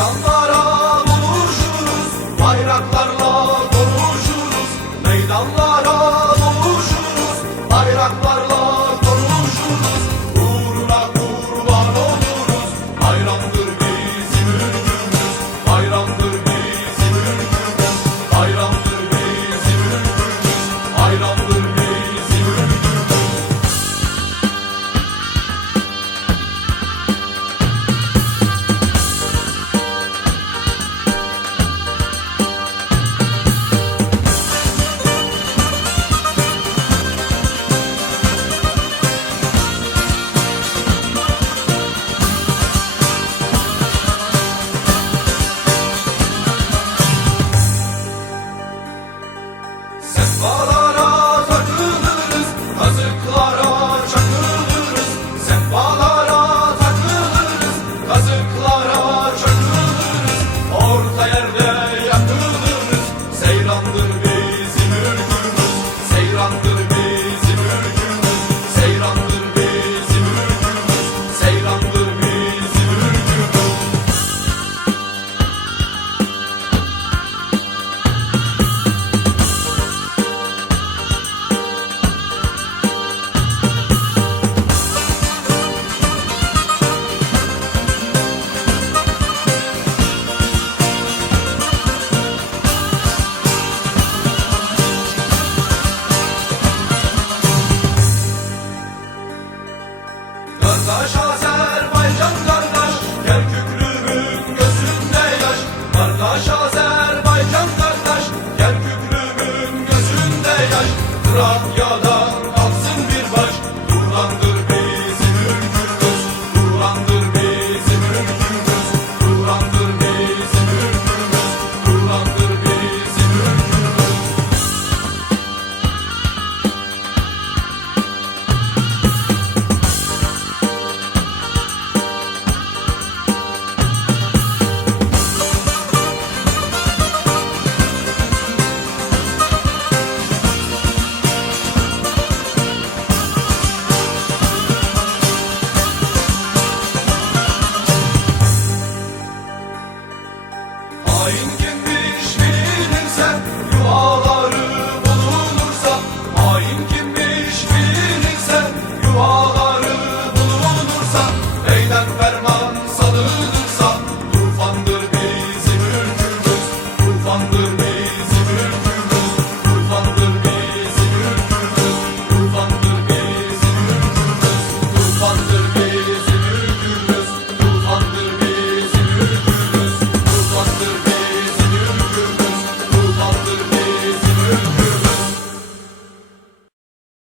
insanlara paylaş Trakya'da aksın bir baş. Osmanlı